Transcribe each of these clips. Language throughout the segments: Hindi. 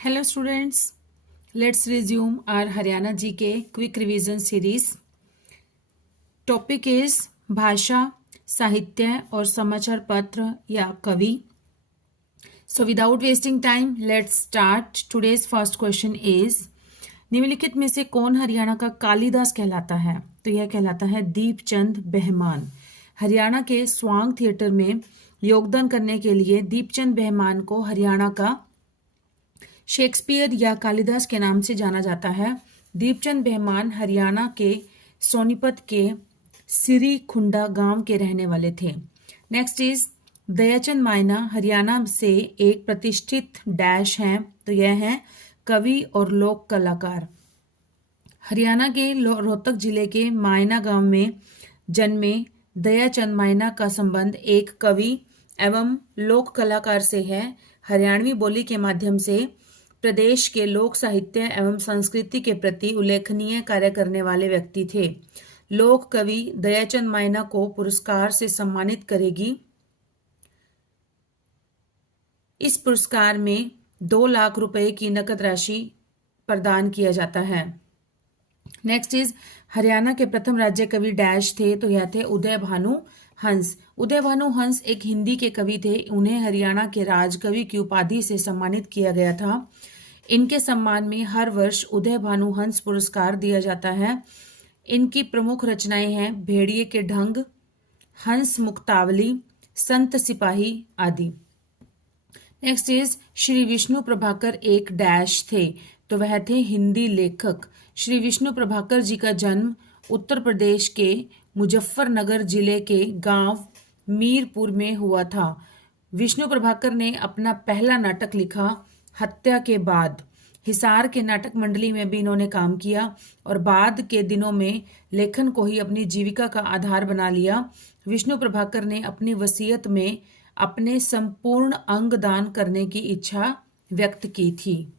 Hello students, let's resume our Haryana GK quick revision series. Topic is भाषा, साहित्य और समाचार पत्र या कवि. So without wasting time, let's start. Today's first question is निम्नलिखित में से कौन हरियाणा का कालिदास कहलाता है? तो यह कहलाता है दीपचंद बेहमान. हरियाणा के स्वांग थिएटर में योगदान करने के लिए दीपचंद बेहमान को हरियाणा का शेक्सपियर या कालिदास के नाम से जाना जाता है. दीपचंद बेहमान हरियाणा के सोनीपत के सिरी खुंडा गांव के रहने वाले थे. नेक्स्ट इज दयाचंद मायना हरियाणा से एक प्रतिष्ठित डैश हैं. तो यह है कवि और लोक कलाकार. हरियाणा के रोहतक जिले के मायना गांव में जन्मे दयाचंद मायना का संबंध एक कवि एवं लोक कलाकार से है. हरियाणवी बोली के माध्यम से प्रदेश के लोक साहित्य एवं संस्कृति के प्रति उल्लेखनीय कार्य करने वाले व्यक्ति थे. लोक कवि दयाचंद मायना को पुरस्कार से सम्मानित करेगी. इस पुरस्कार में 2 लाख रुपए की नकद राशि प्रदान किया जाता है. नेक्स्ट इज हरियाणा के प्रथम राज्य कवि डैश थे. तो यह थे उदय भानु हंस. उदय भानु हंस एक हिंदी के कवि थे. उन्हें हरियाणा के राजकवि की उपाधि से सम्मानित किया गया था. इनके सम्मान में हर वर्ष उदय भानु हंस पुरस्कार दिया जाता है. इनकी प्रमुख रचनाएं हैं भेड़िए के ढंग, हंस मुक्तावली, संत सिपाही आदि. नेक्स्ट इज श्री विष्णु प्रभाकर एक डैश थे. तो वह थे हिंदी लेखक. श्री विष्णु प्रभाकर जी का जन्म उत्तर प्रदेश के मुजफ्फरनगर जिले के गांव मीरपुर में हुआ था. विष्णु प्रभाकर ने अपना पहला नाटक लिखा हत्या के बाद. हिसार के नाटक मंडली में भी इन्होंने काम किया और बाद के दिनों में लेखन को ही अपनी जीविका का आधार बना लिया. विष्णु प्रभाकर ने अपनी वसीयत में अपने संपूर्ण अंग दान करने की इच्छा व्यक्त की थी.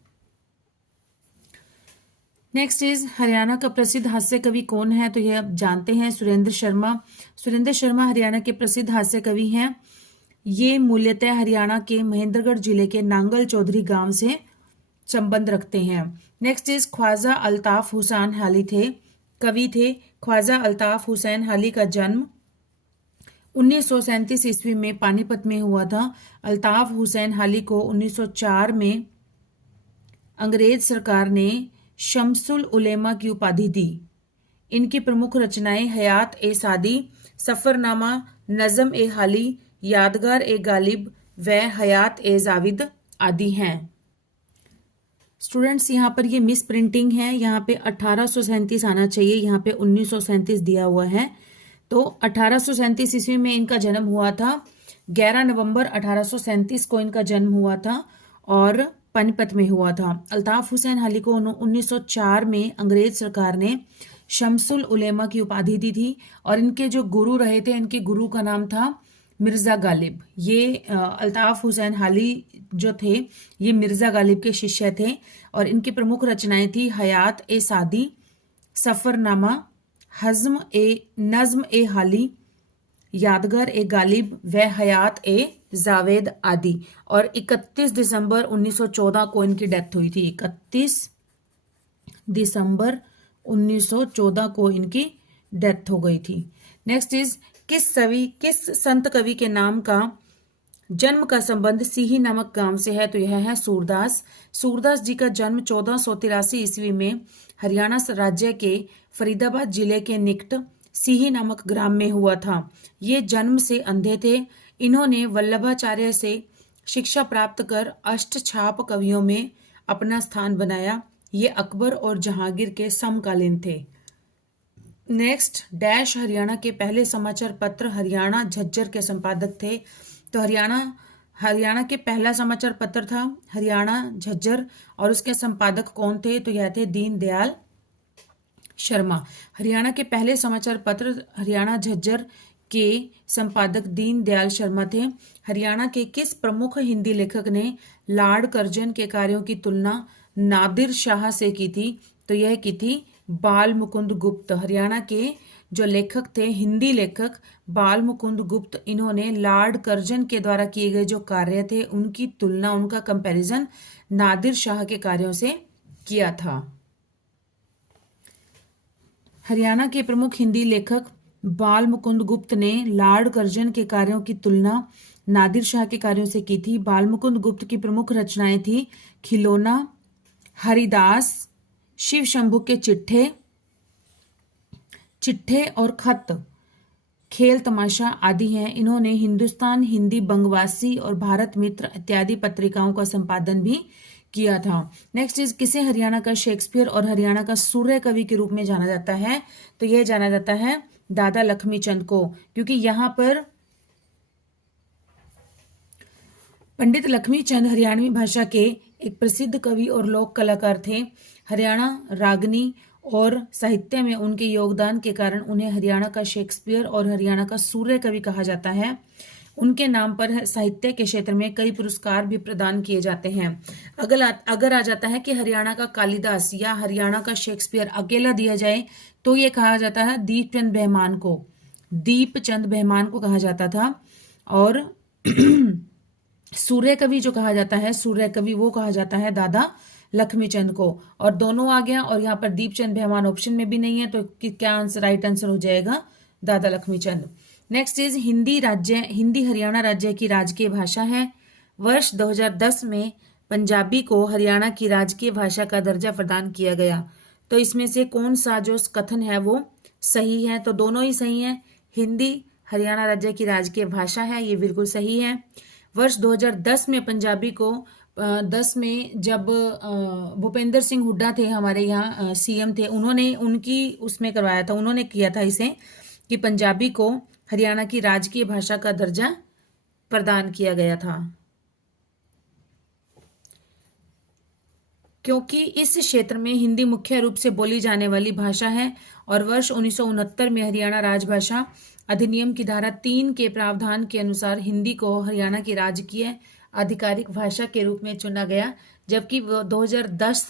नेक्स्ट इज हरियाणा का प्रसिद्ध हास्य कवि कौन है? तो यह आप जानते हैं सुरेंद्र शर्मा. सुरेंद्र शर्मा हरियाणा के प्रसिद्ध हास्य कवि हैं. ये मूल्यतः हरियाणा के महेंद्रगढ़ जिले के नांगल चौधरी गांव से संबंध रखते हैं. नेक्स्ट इज ख्वाजा अल्ताफ हुसैन हाली थे, कवि थे. ख्वाजा अल्ताफ हुसैन हाली का जन्म 1937 ईस्वी में पानीपत में हुआ था. अल्ताफ हुसैन हाली को 1904 में अंग्रेज सरकार ने शम्सुल उलेमा की उपाधि दी. इनकी प्रमुख रचनाएं हयात ए सादी, सफरनामा, नज़म ए हाली, यादगार ए गालिब व हयात ए जाविद आदि हैं. स्टूडेंट्स यहाँ पर ये मिस प्रिंटिंग है. यहाँ पे 1837 आना चाहिए, यहाँ पे 1937 दिया हुआ है. तो 1837 ईस्वी में इनका जन्म हुआ था. 11 नवंबर 1837 को इनका जन्म हुआ था और पानीपत में हुआ था. अल्ताफ हुसैन हाली को 1904 में अंग्रेज सरकार ने शम्सुल उलेमा की उपाधि दी थी और इनके जो गुरु रहे थे, इनके गुरु का नाम था मिर्जा गालिब. ये अल्ताफ हुसैन हाली जो थे ये मिर्जा गालिब के शिष्य थे और इनकी प्रमुख रचनाएं थी हयात ए सादी, सफरनामा, नज़्म ए हाली, यादगार ए गालिब व हयात ए जावेद आदि. और 31 दिसंबर 1914 को इनकी डेथ हुई थी. 31 दिसंबर 1914 को इनकी डेथ हो गई थी. नेक्स्ट इज किस संत कवि के नाम का जन्म का संबंध सीही नामक गांव से है? तो यह है सूरदास. सूरदास जी का जन्म 1483 ईस्वी में हरियाणा राज्य के फरीदाबाद जिले के निकट सीही नामक ग्राम में हुआ था. ये जन्म से अंधे थे. इन्होंने वल्लभाचार्य से शिक्षा प्राप्त कर अष्टछाप कवियों में अपना स्थान बनाया. ये अकबर और जहांगीर के समकालीन थे. नेक्स्ट डैश हरियाणा के पहले समाचार पत्र हरियाणा झज्जर के संपादक थे. तो हरियाणा के पहला समाचार पत्र था हरियाणा झज्जर और उसके संपादक कौन थे? तो यह थे दीनदयाल शर्मा. हरियाणा के पहले समाचार पत्र हरियाणा झज्जर के संपादक दीनदयाल शर्मा थे. हरियाणा के किस प्रमुख हिंदी लेखक ने लॉर्ड कर्जन के कार्यों की तुलना नादिर शाह से की थी? तो यह की थी बाल मुकुंद गुप्त. हरियाणा के जो लेखक थे, हिंदी लेखक बाल मुकुंद गुप्त, इन्होंने लॉर्ड कर्जन के द्वारा किए गए जो कार्य थे उनकी तुलना, उनका कंपैरिजन नादिर शाह के कार्यों से किया था। हरियाणा के प्रमुख हिंदी लेखक बाल मुकुंद गुप्त ने लॉर्ड कर्जन के कार्यों की तुलना नादिर शाह के कार्यों से की थी। बाल मुकुंद गुप्त की प्रमुख रचनाएं थी खिलौना, हरिदास, शिव शंभू के चिट्ठे और खत, खेल तमाशा आदि हैं। इन्होंने हिंदुस्तान हिंदी, बंगवासी और भारत मित्र इत्यादि पत्रिकाओं का संपादन भी किया था। नेक्स्ट इज, किसे हरियाणा का शेक्सपियर और हरियाणा का सूर्य कवि के रूप में जाना जाता है? तो यह जाना जाता है दादा लक्ष्मीचंद को, क्योंकि यहां पर पंडित लक्ष्मीचंद हरियाणवी भाषा के एक प्रसिद्ध कवि और लोक कलाकार थे। हरियाणा रागनी और साहित्य में उनके योगदान के कारण उन्हें हरियाणा का शेक्सपियर और हरियाणा का सूर्य कवि कहा जाता है। उनके नाम पर साहित्य के क्षेत्र में कई पुरस्कार भी प्रदान किए जाते हैं। अगर आ जाता है कि हरियाणा का कालिदास या हरियाणा का शेक्सपियर अकेला दिया जाए तो ये कहा जाता है दीपचंद बेहमान को कहा जाता था। और सूर्य कवि जो कहा जाता है, सूर्य कवि वो कहा जाता है दादा लक्ष्मीचंद को। और दोनों आ गया, और यहाँ पर दीपचंद बेहमान ऑप्शन में भी नहीं है, तो क्या आंसर, राइट आंसर हो जाएगा दादा लक्ष्मीचंद। नेक्स्ट इज, हिंदी हरियाणा राज्य की राजकीय भाषा है। वर्ष 2010 में पंजाबी को हरियाणा की राजकीय भाषा का दर्जा प्रदान किया गया। तो इसमें से कौन सा जो कथन है वो सही है? तो दोनों ही सही है। हिंदी हरियाणा राज्य की राजकीय भाषा है, ये बिल्कुल सही है। वर्ष 2010 में पंजाबी को 10 में जब भूपेंद्र सिंह हुड्डा थे, हमारे यहाँ सीएम थे, उन्होंने उनकी उसमें करवाया था, उन्होंने किया था इसे कि पंजाबी को हरियाणा की राजकीय भाषा का दर्जा प्रदान किया गया था, क्योंकि इस क्षेत्र में हिंदी मुख्य रूप से बोली जाने वाली भाषा है। और वर्ष 1969 में हरियाणा राजभाषा अधिनियम की धारा 3 के प्रावधान के अनुसार हिंदी को हरियाणा की राजकीय आधिकारिक भाषा के रूप में चुना गया, जबकि 2010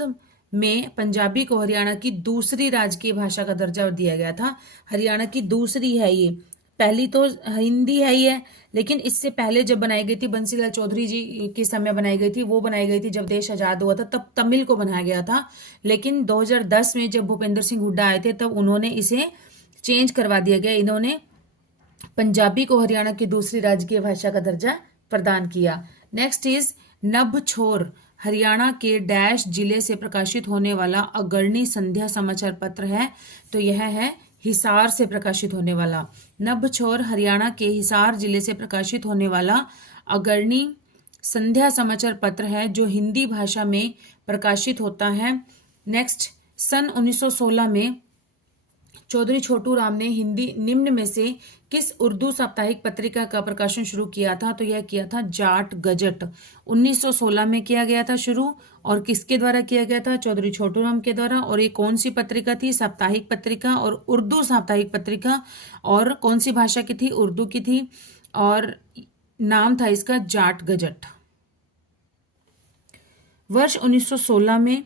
में पंजाबी को हरियाणा की दूसरी राजकीय भाषा का दर्जा दिया गया था। हरियाणा की दूसरी है ये, पहली तो हिंदी है ही है, लेकिन इससे पहले जब बनाई गई थी, बंसीलाल चौधरी जी के समय बनाई गई थी, वो बनाई गई थी जब देश आजाद हुआ था, तब तमिल को बनाया गया था। लेकिन 2010 में जब भूपेंद्र सिंह हुड्डा आए थे तब उन्होंने इसे चेंज करवा दिया गया, इन्होंने पंजाबी को हरियाणा की दूसरी राजकीय भाषा का दर्जा प्रदान किया। नेक्स्ट इज, नभ छोर हरियाणा के डैश जिले से प्रकाशित होने वाला अग्रणी संध्या समाचार पत्र है। तो यह है हिसार से प्रकाशित होने वाला। नभ छोर हरियाणा के हिसार जिले से प्रकाशित होने वाला अग्रणी संध्या समाचार पत्र है, जो हिंदी भाषा में प्रकाशित होता है। नेक्स्ट, सन 1916 में चौधरी छोटू राम ने हिंदी निम्न में से किस उर्दू साप्ताहिक पत्रिका का प्रकाशन शुरू किया था? तो यह किया था जाट गजट। 1916 में किया गया था शुरू, और किसके द्वारा किया गया था? चौधरी छोटू राम के द्वारा। और ये कौन सी पत्रिका थी? साप्ताहिक पत्रिका, और उर्दू साप्ताहिक पत्रिका। और कौन सी भाषा की थी? उर्दू की थी, और नाम था इसका जाट गजट। वर्ष 1916 में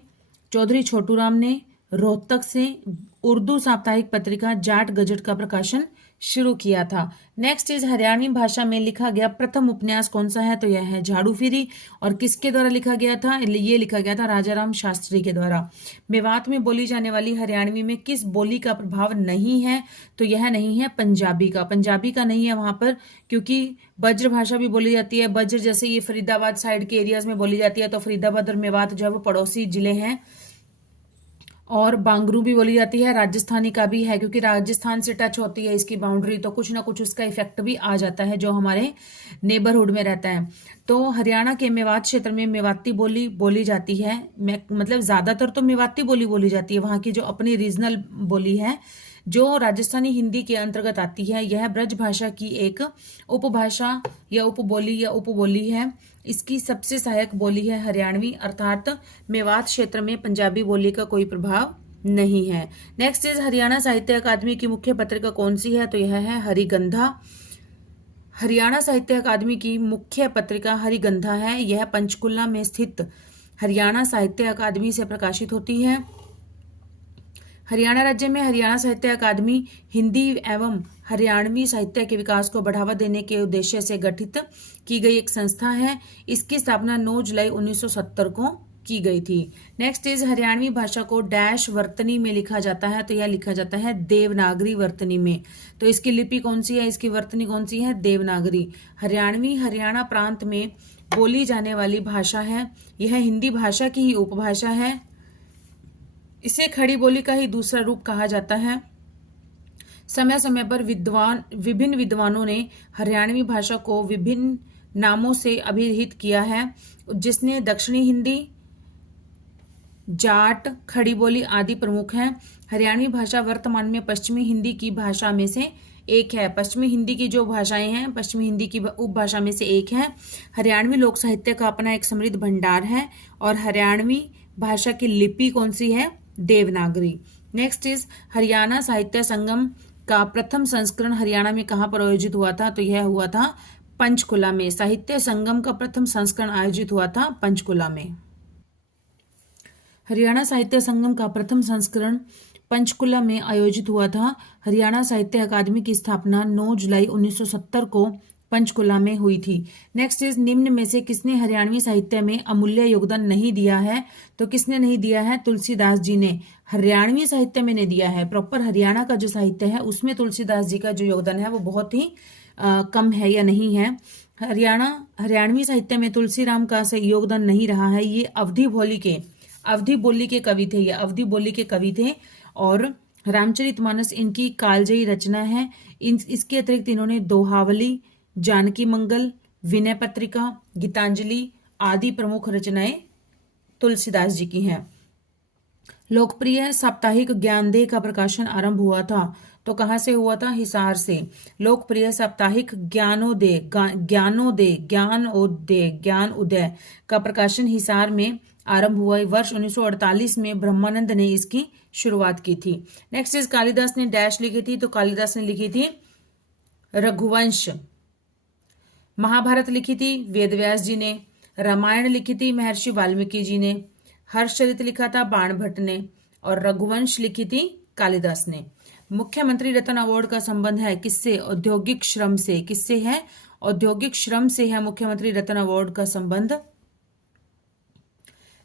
चौधरी छोटू राम ने रोहतक से उर्दू साप्ताहिक पत्रिका जाट गजट का प्रकाशन शुरू किया था। नेक्स्ट इज, हरियाणवी भाषा में लिखा गया प्रथम उपन्यास कौन सा है? तो यह है झाड़ू फिरी। और किसके द्वारा लिखा गया था? ये लिखा गया था राजाराम शास्त्री के द्वारा। मेवात में बोली जाने वाली हरियाणवी में किस बोली का प्रभाव नहीं है? तो यह नहीं है पंजाबी का। पंजाबी का नहीं है वहां पर, क्योंकि ब्रज भाषा भी बोली जाती है। ब्रज जैसे ये फरीदाबाद साइड के एरियाज में बोली जाती है, तो फरीदाबाद और मेवात जो है वो पड़ोसी जिले हैं। और बांगरू भी बोली जाती है, राजस्थानी का भी है, क्योंकि राजस्थान से टच होती है इसकी बाउंड्री, तो कुछ ना कुछ उसका इफेक्ट भी आ जाता है जो हमारे नेबरहुड में रहता है। तो हरियाणा के मेवात क्षेत्र में मेवाती बोली बोली जाती है, मतलब ज्यादातर तो मेवाती बोली जाती है, वहां की जो अपनी रीजनल बोली है जो राजस्थानी हिंदी के अंतर्गत आती है। यह ब्रज भाषा की एक उपभाषा या उपबोली है। इसकी सबसे सहायक बोली है हरियाणवी, अर्थात मेवात क्षेत्र में पंजाबी बोली का कोई प्रभाव नहीं है। नेक्स्ट इज, हरियाणा साहित्य अकादमी की मुख्य पत्रिका कौन सी है? तो यह है हरिगंधा। हरियाणा साहित्य अकादमी की मुख्य पत्रिका हरिगंधा है। यह पंचकुला में स्थित हरियाणा साहित्य अकादमी से प्रकाशित होती है। हरियाणा राज्य में हरियाणा साहित्य अकादमी हिंदी एवं हरियाणवी साहित्य के विकास को बढ़ावा देने के उद्देश्य से गठित की गई एक संस्था है। इसकी स्थापना 9 जुलाई 1970 को की गई थी। नेक्स्ट इज हरियाणवी भाषा को डैश वर्तनी में लिखा जाता है, तो यह लिखा जाता है देवनागरी वर्तनी में। तो इसकी लिपि कौन सी है, इसकी वर्तनी कौन सी है, देवनागरी। हरियाणवी हरियाणा प्रांत में बोली जाने वाली भाषा है। यह हिंदी भाषा की ही उपभाषा है। इसे खड़ी बोली का ही दूसरा रूप कहा जाता है। समय समय पर विभिन्न विद्वानों ने हरियाणवी भाषा को विभिन्न नामों से अभिहित किया है, जिसने दक्षिणी हिंदी, जाट, खड़ी बोली आदि प्रमुख हैं। हरियाणवी भाषा वर्तमान में पश्चिमी हिंदी की भाषा में से एक है। पश्चिमी हिंदी की जो भाषाएं हैं, पश्चिमी हिंदी की उपभाषा में से एक है। हरियाणवी लोक साहित्य का अपना एक समृद्ध भंडार है और हरियाणवी भाषा की लिपि कौन सी है, देवनागरी। नेक्स्ट इज हरियाणा साहित्य संगम का प्रथम संस्करण हरियाणा में कहाँ पर आयोजित हुआ था, तो यह हुआ था पंचकुला में। साहित्य संगम का प्रथम संस्करण आयोजित हुआ था पंचकुला में। हरियाणा साहित्य संगम का प्रथम संस्करण पंचकुला में आयोजित हुआ था। हरियाणा साहित्य अकादमी की स्थापना 9 जुलाई 1970 को पंचकुला में हुई थी। नेक्स्ट इज निम्न में से किसने हरियाणवी साहित्य में अमूल्य योगदान नहीं दिया है, तो किसने नहीं दिया है, तुलसीदास जी ने। हरियाणवी साहित्य में नहीं दिया है, प्रॉपर हरियाणा का जो साहित्य है उसमें तुलसीदास जी का जो योगदान है वो बहुत ही कम है या नहीं है। हरियाणवी साहित्य में तुलसीराम का योगदान नहीं रहा है। ये अवधी बोली के कवि थे, ये अवधी बोली के कवि थे और रामचरितमानस इनकी कालजयी रचना है। इसके अतिरिक्त इन्होंने दोहावली, जानकी मंगल, विनय पत्रिका, गीतांजलि आदि प्रमुख रचनाएं तुलसीदास जी की हैं। लोकप्रिय साप्ताहिक ज्ञानोदय का प्रकाशन आरंभ हुआ था, तो कहां से हुआ था, हिसार से। लोकप्रिय साप्ताहिक ज्ञानोदय का प्रकाशन हिसार में आरंभ हुआ। वर्ष 1948 में ब्रह्मानंद ने इसकी शुरुआत की थी। नेक्स्ट इज कालिदास ने डैश लिखी थी, तो कालिदास ने लिखी थी रघुवंश। महाभारत लिखी थी वेदव्यास जी ने। रामायण लिखी थी महर्षि वाल्मीकि जी ने। हर्षचरित लिखा था बाणभट्ट ने और रघुवंश लिखी थी कालिदास ने। मुख्यमंत्री रत्न अवार्ड का संबंध है किससे, औद्योगिक श्रम से। किससे है, औद्योगिक श्रम से है मुख्यमंत्री रत्न अवार्ड का संबंध।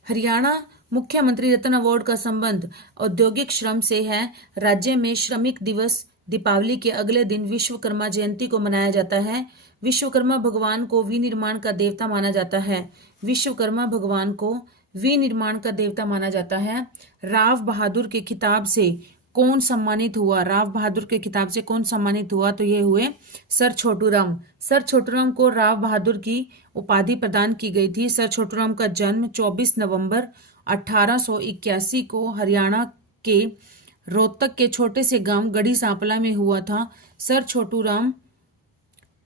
हरियाणा मुख्यमंत्री रत्न अवार्ड का संबंध औद्योगिक श्रम से है। राज्य में श्रमिक दिवस दीपावली के अगले दिन विश्वकर्मा जयंती को मनाया जाता है। विश्वकर्मा भगवान को विनिर्माण का देवता माना जाता है। विश्वकर्मा भगवान को विनिर्माण का देवता माना जाता है। राव बहादुर के खिताब से कौन सम्मानित हुआ, राव बहादुर के खिताब से कौन सम्मानित हुआ, तो ये हुए सर छोटूराम। सर छोटूराम को राव बहादुर की उपाधि प्रदान की गई थी। सर छोटूराम का जन्म 24 नवंबर 1881 को हरियाणा के रोहतक के छोटे से गांव गढ़ी सांपला में हुआ था। सर छोटूराम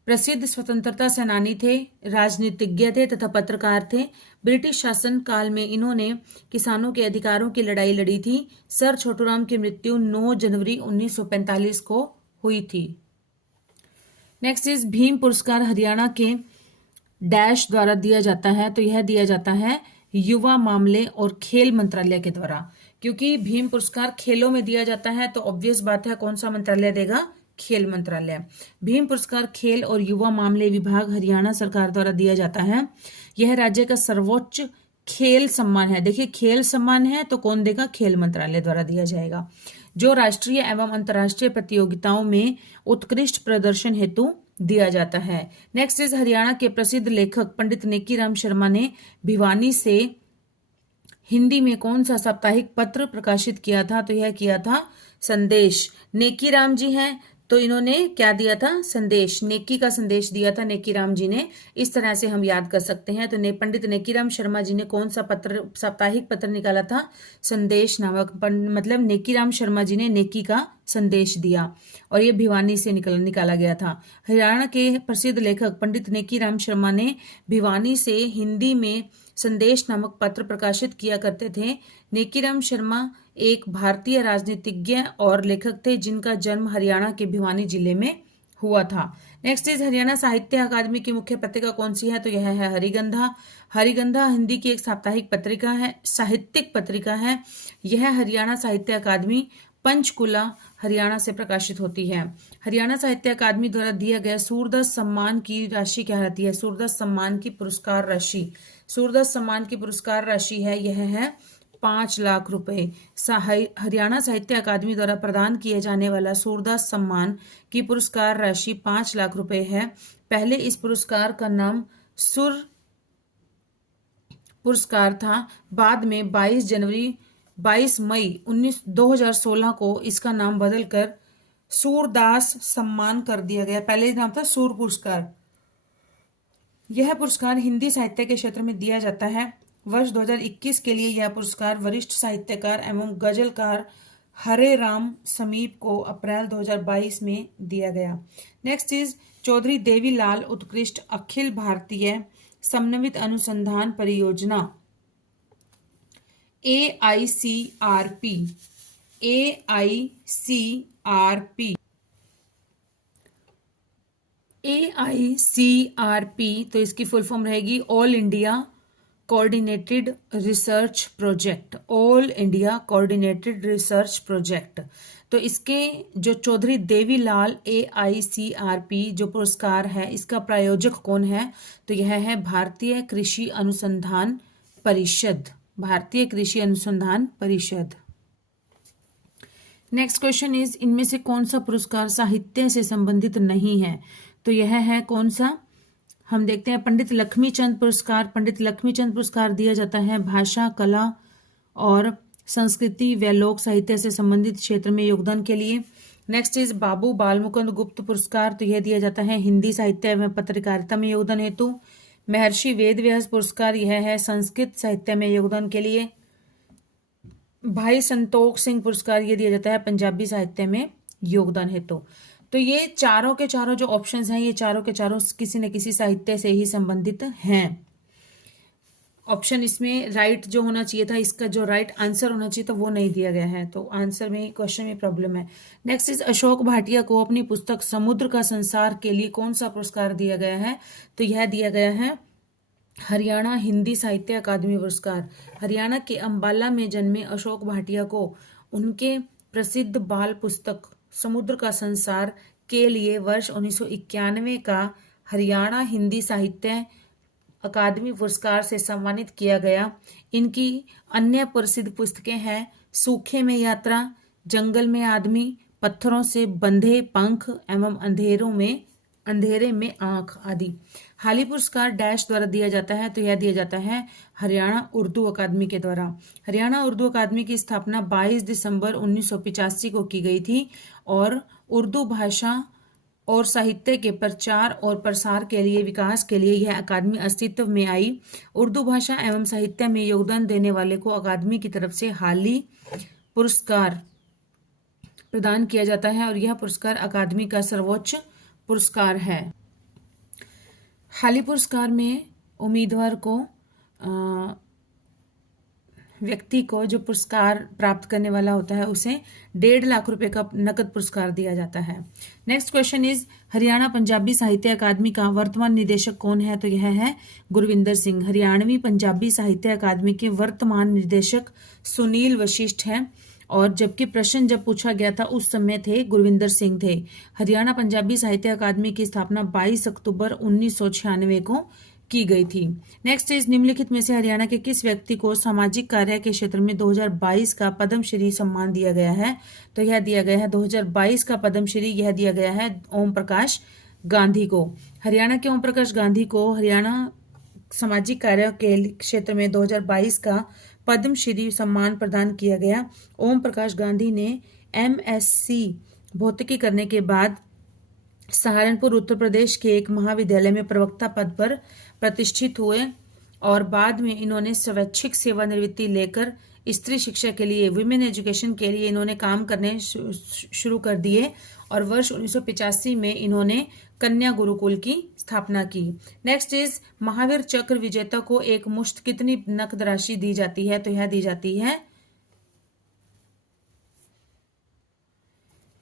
प्रसिद्ध स्वतंत्रता सेनानी थे, राजनीतिज्ञ थे तथा पत्रकार थे। ब्रिटिश शासन काल में इन्होंने किसानों के अधिकारों की लड़ाई लड़ी थी। सर छोटूराम की मृत्यु 9 जनवरी 1945 को हुई थी। नेक्स्ट इज भीम पुरस्कार हरियाणा के डैश द्वारा दिया जाता है, तो यह दिया जाता है युवा मामले और खेल मंत्रालय के द्वारा। क्योंकि भीम पुरस्कार खेलों में दिया जाता है तो ऑब्वियस बात है कौन सा मंत्रालय देगा, खेल मंत्रालय। भीम पुरस्कार खेल और युवा मामले विभाग हरियाणा सरकार द्वारा दिया जाता है। यह राज्य का सर्वोच्च खेल सम्मान है। देखिए खेल सम्मान है तो कौन देगा, खेल मंत्रालय द्वारा दिया जाएगा। जो राष्ट्रीय एवं अंतर्राष्ट्रीय प्रतियोगिताओं में उत्कृष्ट प्रदर्शन हेतु दिया जाता है। नेक्स्ट इज हरियाणा के प्रसिद्ध लेखक पंडित नेकीराम शर्मा ने भिवानी से हिंदी में कौन सा साप्ताहिक पत्र प्रकाशित किया था, तो यह किया था संदेश। नेकीराम जी हैं तो इन्होंने क्या दिया था, संदेश, नेकी का संदेश दिया था नेकीराम जी ने। इस तरह से हम याद कर सकते हैं। तो पंडित नेकीराम शर्मा जी ने कौन सा पत्र, साप्ताहिक पत्र निकाला था, संदेश नामक। मतलब नेकीराम शर्मा जी ने नेकी का संदेश दिया और ये भिवानी से निकाला गया था। हरियाणा के प्रसिद्ध लेखक पंडित नेकीराम शर्मा ने भिवानी से हिंदी में संदेश नामक पत्र प्रकाशित किया करते थे। नेकीराम शर्मा एक भारतीय राजनीतिज्ञ और लेखक थे जिनका जन्म हरियाणा के भिवानी जिले में हुआ था। नेक्स्ट इज हरियाणा साहित्य अकादमी की मुख्य पत्रिका कौन सी है? तो यह है हरिगंधा। हरिगंधा हिंदी की एक साप्ताहिक पत्रिका है, साहित्यिक पत्रिका है। यह हरियाणा साहित्य अकादमी पंचकुला हरियाणा से प्रकाशित होती है। हरियाणा साहित्य अकादमी द्वारा दिया गया सूरदास सम्मान की राशि क्या रहती है? सूरदास सम्मान की पुरस्कार राशि, सूरदास सम्मान की पुरस्कार राशि है, यह है 5 लाख रुपए। हरियाणा साहित्य अकादमी द्वारा प्रदान किए जाने वाला सूरदास सम्मान की पुरस्कार राशि 5 लाख रुपए है। पहले इस पुरस्कार का नाम सुर पुरस्कार था। बाद में 22 मई 2016 को इसका नाम बदलकर सूरदास सम्मान कर दिया गया। पहले नाम था सूर पुरस्कार। यह पुरस्कार हिंदी साहित्य के क्षेत्र में दिया जाता है। वर्ष 2021 के लिए यह पुरस्कार वरिष्ठ साहित्यकार एवं गजलकार हरे राम समीप को अप्रैल 2022 में दिया गया। नेक्स्ट इज चौधरी देवीलाल उत्कृष्ट अखिल भारतीय समन्वित अनुसंधान परियोजना AICRP। AICRP तो इसकी फुल फॉर्म रहेगी all India coordinated research project. All India coordinated research project. तो इसके जो चौधरी देवीलाल AICRP जो पुरस्कार है, इसका प्रायोजक कौन है? तो यह है भारतीय कृषि अनुसंधान परिषद। भारतीय कृषि अनुसंधान परिषद। नेक्स्ट क्वेश्चन इज इनमें से कौन सा पुरस्कार साहित्य से संबंधित नहीं है? तो यह है कौन सा? हम देखते हैं पंडित लक्ष्मीचंद पुरस्कार। पंडित लक्ष्मीचंद पुरस्कार दिया जाता है भाषा, कला और संस्कृति व लोक साहित्य से संबंधित क्षेत्र में योगदान के लिए। नेक्स्ट इज बाबू बालमुकुंद गुप्त पुरस्कार। तो यह दिया जाता है हिंदी साहित्य एवं पत्रकारिता में योगदान हेतु। महर्षि वेदव्यास पुरस्कार, यह है संस्कृत साहित्य में योगदान के लिए। भाई संतोख सिंह पुरस्कार, ये दिया जाता है पंजाबी साहित्य में योगदान हेतु। तो ये चारों के चारों जो ऑप्शंस हैं, ये चारों के चारों किसी न किसी साहित्य से ही संबंधित हैं। ऑप्शन इसमें राइट जो होना चाहिए था, इसका जो राइट आंसर होना चाहिए था वो नहीं दिया गया है, तो आंसर में क्वेश्चन में प्रॉब्लम है। नेक्स्ट इज अशोक भाटिया को अपनी पुस्तक समुद्र का संसार के लिए कौन सा पुरस्कार दिया गया है? तो यह दिया गया है हरियाणा हिंदी साहित्य अकादमी पुरस्कार। हरियाणा के अंबाला में जन्मे अशोक भाटिया को उनके प्रसिद्ध बाल पुस्तक समुद्र का संसार के लिए वर्ष 1991 का हरियाणा हिंदी साहित्य अकादमी पुरस्कार से सम्मानित किया गया। इनकी अन्य प्रसिद्ध पुस्तकें हैं सूखे में यात्रा, जंगल में आदमी, पत्थरों से बंधे पंख एवं अंधेरे में आंख आदि। हाली पुरस्कार डैश द्वारा दिया जाता है? तो यह दिया जाता है हरियाणा उर्दू अकादमी के द्वारा। हरियाणा उर्दू अकादमी की स्थापना 22 दिसंबर 1985 को की गई थी और उर्दू भाषा और साहित्य के प्रचार और प्रसार के लिए विकास के लिए यह अकादमी अस्तित्व में आई। उर्दू भाषा एवं साहित्य में योगदान देने वाले को अकादमी की तरफ से हाली पुरस्कार प्रदान किया जाता है और यह पुरस्कार अकादमी का सर्वोच्च पुरस्कार है। हाली पुरस्कार में उम्मीदवार को व्यक्ति को जो पुरस्कार प्राप्त करने वाला होता है उसे 1.5 लाख रुपए का नकद पुरस्कार दिया जाता है। Next question is Haryana Punjabi साहित्य अकादमी का वर्तमान निदेशक कौन है? तो यह है गुरविंदर सिंह। हरियाणवी पंजाबी साहित्य अकादमी के वर्तमान निदेशक सुनील वशिष्ठ हैं और जबकि प्रश्न जब पूछा गया था उस समय थे गुरविंदर सिंह थे। हरियाणा पंजाबी साहित्य अकादमी की स्थापना 22 अक्टूबर 1996 को की गई थी। नेक्स्ट इज निम्नलिखित में से हरियाणा के किस व्यक्ति को सामाजिक कार्य के क्षेत्र में 2022 का पद्मश्री सम्मान दिया गया है? तो यह दिया गया है 2022 का पद्मश्री यह दिया गया है ओम प्रकाश गांधी को। हरियाणा के ओम प्रकाश गांधी को हरियाणा सामाजिक कार्य के क्षेत्र में 2022 का पद्मश्री सम्मान प्रदान किया गया। ओम प्रकाश गांधी ने MSc भौतिकी करने के बाद सहारनपुर उत्तर प्रदेश के एक महाविद्यालय में प्रवक्ता पद पर प्रतिष्ठित हुए और बाद में इन्होंने स्वैच्छिक सेवानिवृत्ति लेकर स्त्री शिक्षा के लिए विमेन एजुकेशन के लिए इन्होंने काम करने शुरू कर दिए और वर्ष 1985 में इन्होंने कन्या गुरुकुल की स्थापना की। नेक्स्ट इज महावीर चक्र विजेता को एक मुश्त कितनी नकद राशि दी जाती है? तो यह दी जाती है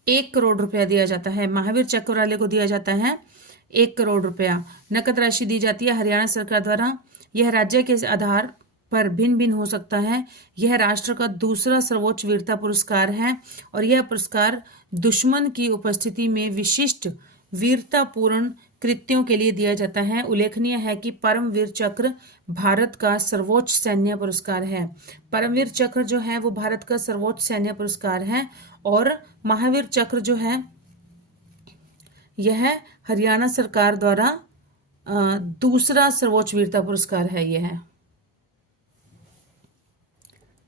1 करोड़ रुपया दिया जाता है। महावीर चक्र वाले को दिया जाता है 1 करोड़ रुपया। नकद राशि दी जाती है हरियाणा सरकार द्वारा। यह राज्य के आधार पर भिन्न भिन्न हो सकता है। यह राष्ट्र का दूसरा सर्वोच्च वीरता पुरस्कार है और यह पुरस्कार दुश्मन की उपस्थिति में विशिष्ट वीरतापूर्ण कृत्यों के लिए दिया जाता है। उल्लेखनीय है कि परमवीर चक्र भारत का सर्वोच्च सैन्य पुरस्कार है। परमवीर चक्र जो है वो भारत का सर्वोच्च सैन्य पुरस्कार है और महावीर चक्र जो है यह हरियाणा सरकार द्वारा दूसरा सर्वोच्च वीरता पुरस्कार है। यह है।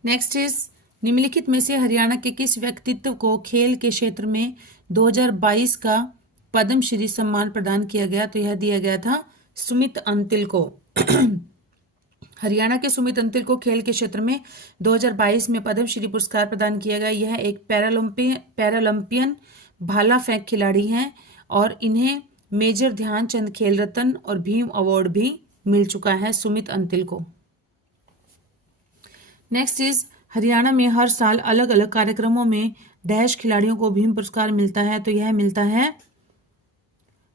नेक्स्ट इज निम्नलिखित में से हरियाणा के किस व्यक्तित्व को खेल के क्षेत्र में 2022 का पद्मश्री सम्मान प्रदान किया गया? तो यह दिया गया था सुमित अंतिल को। हरियाणा के सुमित अंतिल को खेल के क्षेत्र में 2022 में पद्मश्री पुरस्कार प्रदान किया गया। यह एक पैरालंपियन भाला फेंक खिलाड़ी हैं और इन्हें मेजर ध्यानचंद खेल रत्न और भीम अवार्ड भी मिल चुका है सुमित अंतिल को। नेक्स्ट इज हरियाणा में हर साल अलग अलग कार्यक्रमों में डैश खिलाड़ियों को भीम पुरस्कार मिलता है। तो यह मिलता है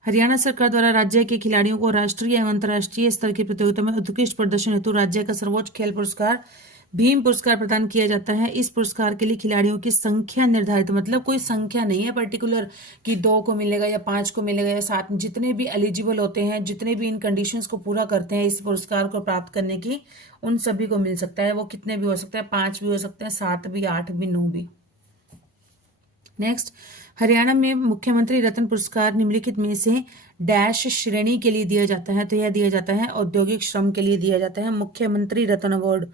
हरियाणा सरकार द्वारा राज्य के खिलाड़ियों को राष्ट्रीय एवं अंतर्राष्ट्रीय स्तर की प्रतियोगिता में उत्कृष्ट प्रदर्शन हेतु राज्य का सर्वोच्च खेल पुरस्कार भीम पुरस्कार प्रदान किया जाता है। इस पुरस्कार के लिए खिलाड़ियों की संख्या निर्धारित, मतलब कोई संख्या नहीं है पर्टिकुलर कि 2 को मिलेगा या 5 को मिलेगा या 7, जितने भी एलिजिबल होते हैं, जितने भी इन कंडीशंस को पूरा करते हैं इस पुरस्कार को प्राप्त करने की, उन सभी को मिल सकता है। वो कितने भी हो सकते हैं, 5 भी हो सकते हैं, 7 भी, 8 भी, 9 भी। नेक्स्ट, हरियाणा में मुख्यमंत्री रत्न पुरस्कार निम्नलिखित में से डैश श्रेणी के लिए दिया जाता है। तो यह दिया जाता है औद्योगिक श्रम के लिए दिया जाता है मुख्यमंत्री रत्न अवार्ड।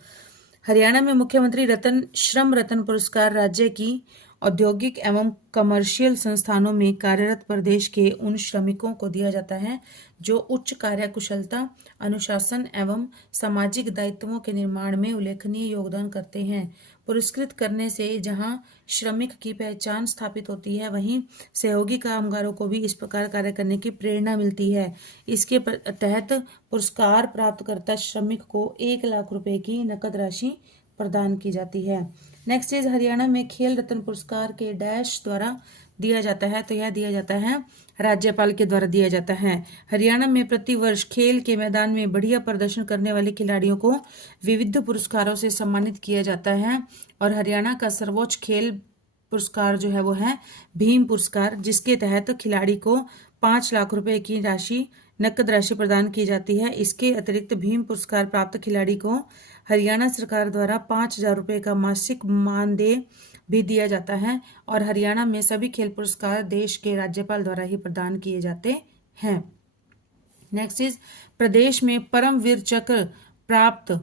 हरियाणा में मुख्यमंत्री रत्न श्रम रत्न पुरस्कार राज्य की औद्योगिक एवं कमर्शियल संस्थानों में कार्यरत प्रदेश के उन श्रमिकों को दिया जाता है जो उच्च कार्यकुशलता, अनुशासन एवं सामाजिक दायित्वों के निर्माण में उल्लेखनीय योगदान करते हैं। पुरस्कृत करने से जहां श्रमिक की पहचान स्थापित होती है, वहीं सहयोगी कामगारों को भी इस प्रकार कार्य करने की प्रेरणा मिलती है। इसके तहत पुरस्कार प्राप्तकर्ता श्रमिक को 1 लाख रुपए की नकद राशि प्रदान की जाती है। नेक्स्ट इज हरियाणा में खेल रत्न पुरस्कार के डैश द्वारा दिया जाता है। तो यह दिया जाता है राज्यपाल के द्वारा दिया जाता है। हरियाणा में प्रतिवर्ष खेल के मैदान में बढ़िया प्रदर्शन करने वाले खिलाड़ियों को विविध पुरस्कारों से सम्मानित किया जाता है और हरियाणा का सर्वोच्च खेल पुरस्कार जो है वो है भीम पुरस्कार, जिसके तहत खिलाड़ी को 5 लाख रुपए की राशि नकद राशि प्रदान की जाती है। इसके अतिरिक्त भीम पुरस्कार प्राप्त खिलाड़ी को हरियाणा सरकार द्वारा 5,000 रुपए का मासिक मानदेय भी दिया जाता है और हरियाणा में सभी खेल पुरस्कार देश के राज्यपाल द्वारा ही प्रदान किए जाते हैं। नेक्स्ट इज प्रदेश में परमवीर चक्र प्राप्त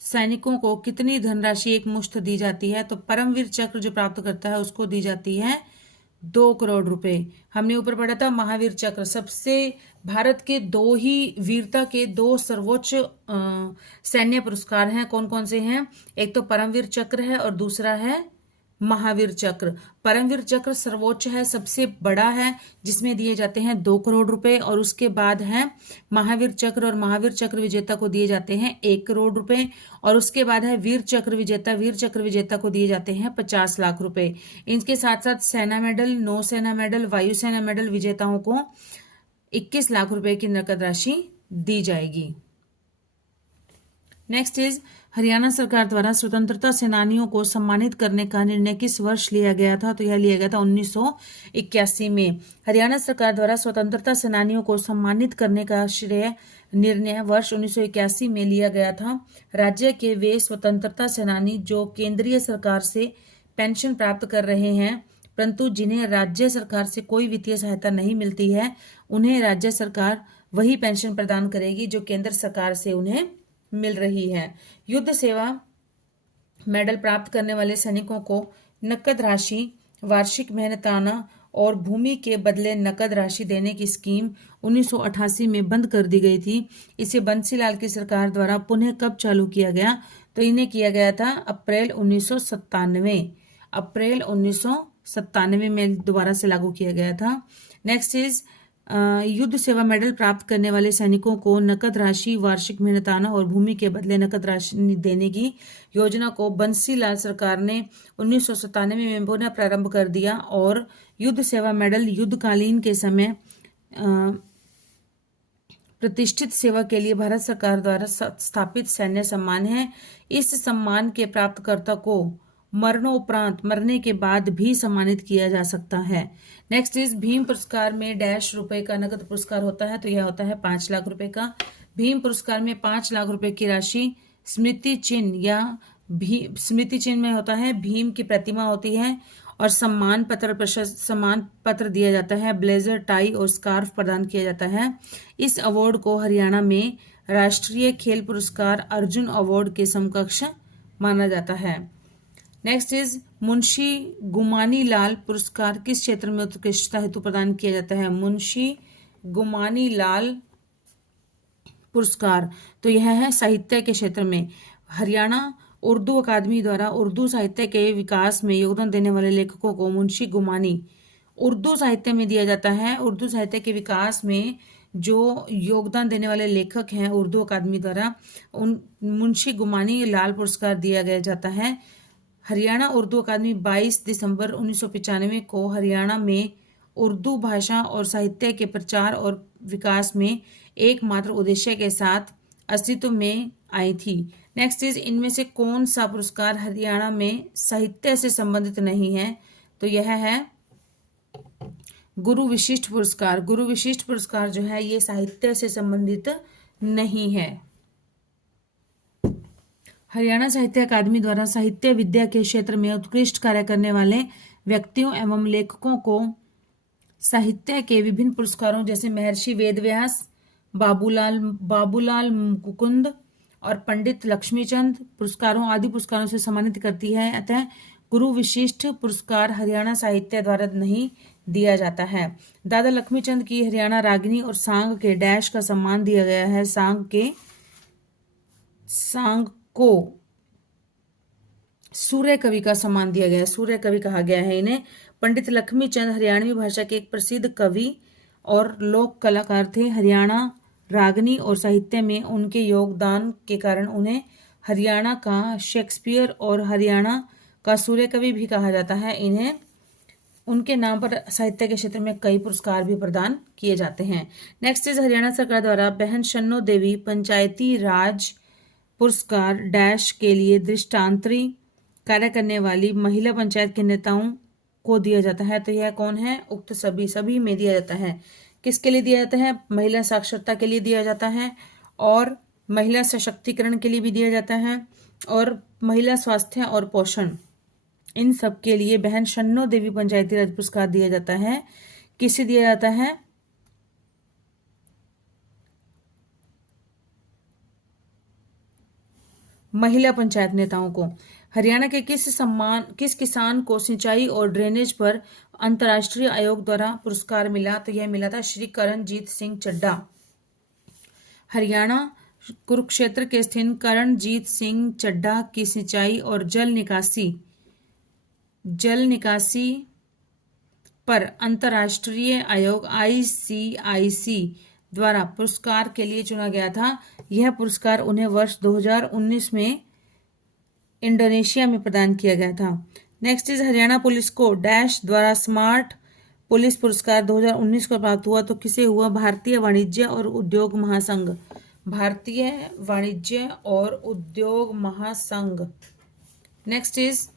सैनिकों को कितनी धनराशि एक मुश्त दी जाती है? तो परमवीर चक्र जो प्राप्त करता है उसको दी जाती है 2 करोड़ रुपए। हमने ऊपर पढ़ा था महावीर चक्र सबसे भारत के 2 ही वीरता के 2 सर्वोच्च सैन्य पुरस्कार हैं। कौन कौन से हैं? एक तो परमवीर चक्र है और दूसरा है महावीर चक्र। परमवीर चक्र सर्वोच्च है, सबसे बड़ा है, जिसमें दिए जाते हैं 2 करोड़ रुपए और उसके बाद है महावीर चक्र और महावीर चक्र विजेता को दिए जाते हैं 1 करोड़ रुपए और उसके बाद है वीर चक्र विजेता। वीर चक्र विजेता को दिए जाते हैं 50 लाख रुपए। इनके साथ साथ सेना मेडल, नौसेना मेडल, वायुसेना मेडल विजेताओं को 21 लाख रुपए की नकद राशि दी जाएगी। नेक्स्ट इज हरियाणा सरकार द्वारा स्वतंत्रता सेनानियों को सम्मानित करने का निर्णय किस वर्ष लिया गया था? तो यह लिया गया था 1981 में। हरियाणा सरकार द्वारा स्वतंत्रता सेनानियों को सम्मानित करने का निर्णय वर्ष 1981 में लिया गया था। राज्य के वे स्वतंत्रता सेनानी जो केंद्रीय सरकार से पेंशन प्राप्त कर रहे हैं परंतु जिन्हें राज्य सरकार से कोई वित्तीय सहायता नहीं मिलती है, उन्हें राज्य सरकार वही पेंशन प्रदान करेगी जो केंद्र सरकार से उन्हें मिल रही है। युद्ध सेवा मेडल प्राप्त करने वाले सैनिकों को नकद राशि, वार्षिक मेहनताना और भूमि के बदले नकद राशि देने की स्कीम 1988 में बंद कर दी गई थी। इसे बंसीलाल की सरकार द्वारा पुनः कब चालू किया गया? तो इन्हें किया गया था अप्रैल 1997 में दोबारा से लागू किया गया था। नेक्स्ट इज युद्ध सेवा मेडल प्राप्त करने वाले सैनिकों को नकद राशि, वार्षिक मेहनताना और भूमि के बदले नकद राशि देने की योजना को बंसीलाल सरकार ने 1997 में पुनः प्रारंभ कर दिया और युद्ध सेवा मेडल युद्धकालीन के समय प्रतिष्ठित सेवा के लिए भारत सरकार द्वारा स्थापित सैन्य सम्मान है। इस सम्मान के प्राप्तकर्ता को मरणोपरांत, मरने के बाद भी सम्मानित किया जा सकता है। नेक्स्ट इज भीम पुरस्कार में डैश रुपए का नकद पुरस्कार होता है, तो यह होता है 5 लाख रुपए का। भीम पुरस्कार में 5 लाख रुपए की राशि स्मृति चिन्ह या स्मृति चिन्ह में होता है, भीम की प्रतिमा होती है और सम्मान पत्र दिया जाता है, ब्लेजर, टाई और स्कार्फ प्रदान किया जाता है। इस अवार्ड को हरियाणा में राष्ट्रीय खेल पुरस्कार अर्जुन अवार्ड के समकक्ष माना जाता है। नेक्स्ट इज मुंशी गुमानी लाल पुरस्कार किस क्षेत्र में उत्कृष्टता हेतु प्रदान किया जाता है? मुंशी गुमानी लाल पुरस्कार, तो यह है साहित्य के क्षेत्र में। हरियाणा उर्दू अकादमी द्वारा उर्दू साहित्य के विकास में योगदान देने वाले लेखकों को मुंशी गुमानी उर्दू साहित्य में दिया जाता है। उर्दू साहित्य के विकास में जो योगदान देने वाले लेखक हैं उर्दू अकादमी द्वारा, उन मुंशी गुमानी लाल पुरस्कार दिया गया जाता है। हरियाणा उर्दू अकादमी 22 दिसंबर 1995 को हरियाणा में उर्दू भाषा और साहित्य के प्रचार और विकास में एकमात्र उद्देश्य के साथ अस्तित्व में आई थी। नेक्स्ट इज इनमें से कौन सा पुरस्कार हरियाणा में साहित्य से संबंधित नहीं है? तो यह है गुरु विशिष्ट पुरस्कार। गुरु विशिष्ट पुरस्कार जो है ये साहित्य से संबंधित नहीं है। हरियाणा साहित्य अकादमी द्वारा साहित्य विद्या के क्षेत्र में उत्कृष्ट कार्य करने वाले व्यक्तियों एवं लेखकों को साहित्य के विभिन्न पुरस्कारों जैसे महर्षि वेदव्यास, बाबूलाल मुकुंद और पंडित लक्ष्मीचंद पुरस्कारों आदि पुरस्कारों से सम्मानित करती है। अतः गुरु विशिष्ट पुरस्कार हरियाणा साहित्य द्वारा नहीं दिया जाता है। दादा लक्ष्मीचंद की हरियाणा रागिनी और सांग के डैश का सम्मान दिया गया है। सांग को सूर्य कवि का सम्मान दिया गया है, सूर्य कवि कहा गया है इन्हें। पंडित लक्ष्मीचंद हरियाणवी भाषा के एक प्रसिद्ध कवि और लोक कलाकार थे। हरियाणा रागनी और साहित्य में उनके योगदान के कारण उन्हें हरियाणा का शेक्सपियर और हरियाणा का सूर्य कवि भी कहा जाता है। इन्हें उनके नाम पर साहित्य के क्षेत्र में कई पुरस्कार भी प्रदान किए जाते हैं। नेक्स्ट इज हरियाणा सरकार द्वारा बहन शन्नो देवी पंचायती राज पुरस्कार डैश के लिए दृष्टांतरी कार्य करने वाली महिला पंचायत के नेताओं को दिया जाता है। तो यह कौन है? उक्त सभी में दिया जाता है। किसके लिए दिया जाता है? महिला साक्षरता के लिए दिया जाता है और महिला सशक्तिकरण के लिए भी दिया जाता है और महिला स्वास्थ्य और पोषण, इन सब के लिए बहन शन्नो देवी पंचायती राज पुरस्कार दिया जाता है। किसे दिया जाता है? महिला पंचायत नेताओं को। हरियाणा के किस किसान को सिंचाई और ड्रेनेज पर अंतर्राष्ट्रीय आयोग द्वारा पुरस्कार मिला? तो यह मिला था श्री करणजीत सिंह चड्ढा। हरियाणा कुरुक्षेत्र के स्थित करणजीत सिंह चड्ढा की सिंचाई और जल निकासी पर अंतर्राष्ट्रीय आयोग ICIC द्वारा पुरस्कार के लिए चुना गया था। यह पुरस्कार उन्हें वर्ष 2019 में इंडोनेशिया में प्रदान किया गया था। नेक्स्ट इज हरियाणा पुलिस को डैश द्वारा स्मार्ट पुलिस पुरस्कार 2019 को प्राप्त हुआ। तो किसे हुआ? भारतीय वाणिज्य और उद्योग महासंघ। भारतीय वाणिज्य और उद्योग महासंघ। नेक्स्ट इज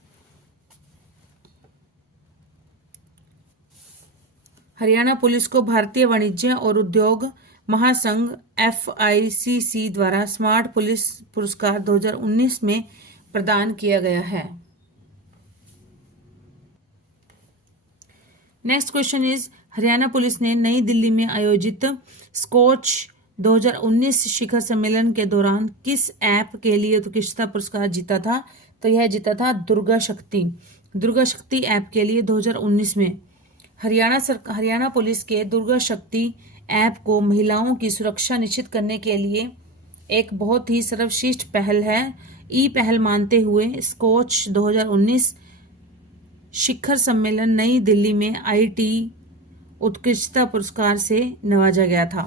हरियाणा पुलिस को भारतीय वाणिज्य और उद्योग महासंघ FICC द्वारा स्मार्ट पुलिस पुरस्कार 2019 में प्रदान किया गया है। Next question is Haryana police ने नई दिल्ली में आयोजित स्कोच 2019 शिखर सम्मेलन के दौरान किस ऐप के लिए उत्कृष्टता पुरस्कार जीता था? तो यह जीता था दुर्गा शक्ति ऐप के लिए 2019 में। हरियाणा पुलिस के दुर्गा शक्ति ऐप को महिलाओं की सुरक्षा निश्चित करने के लिए एक बहुत ही सर्वश्रेष्ठ पहल है। पहल मानते हुए स्कोच 2019 शिखर सम्मेलन नई दिल्ली में IT उत्कृष्टता पुरस्कार से नवाजा गया था।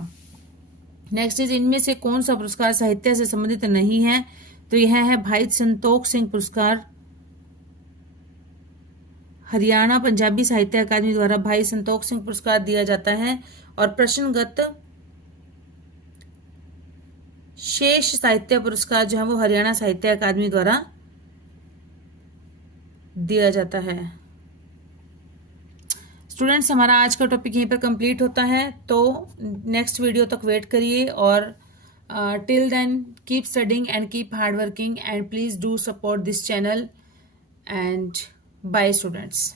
नेक्स्ट इज, इनमें से कौन सा पुरस्कार साहित्य से संबंधित नहीं है? तो यह है भाई संतोख सिंह पुरस्कार। हरियाणा पंजाबी साहित्य अकादमी द्वारा भाई संतोख सिंह पुरस्कार दिया जाता है। और प्रश्नगत शेष साहित्य पुरस्कार जो है वो हरियाणा साहित्य अकादमी द्वारा दिया जाता है। स्टूडेंट्स, हमारा आज का टॉपिक यहीं पर कंप्लीट होता है, तो नेक्स्ट वीडियो तक वेट करिए और till then keep studying and keep hard working and please do support this channel and bye students.